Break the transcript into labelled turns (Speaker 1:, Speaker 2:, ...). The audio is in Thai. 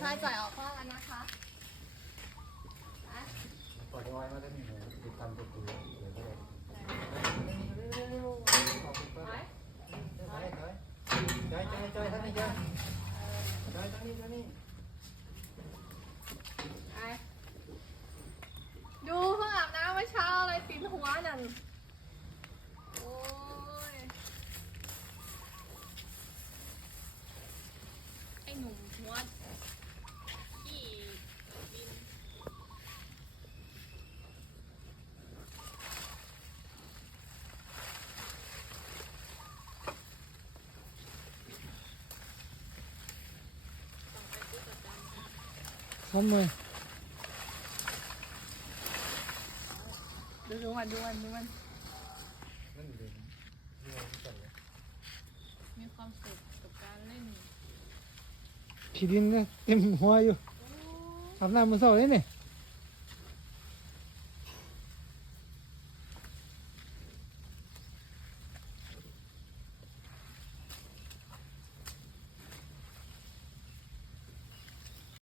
Speaker 1: พาจ่อยออกข้างกันนะคะ
Speaker 2: ปล่อยไว้มาได้หนึ่งติดตามตัวตัวเดี๋ยวได้ถอยถอยถอยถอยถอยท่านนี้จ้าถอยท่านนี้ท่านนี้
Speaker 1: ไปดูเพิ่งอาบน้ำเมื่อเช้าอะไรติดหัวนั่นโอ้ยไอหนุ่มหัวขี้บิน
Speaker 3: ซ้ำเลย
Speaker 1: ดูดูมันดูมันดูมัน
Speaker 2: นั่นเองเรื่องที่สั่นเลย
Speaker 1: มีความสุขกับการเล่น
Speaker 3: ขี้ดินเนี่ยเต็มหัวอยู่อาบน้ำมือเศร้าเลยเนี่ย
Speaker 1: เ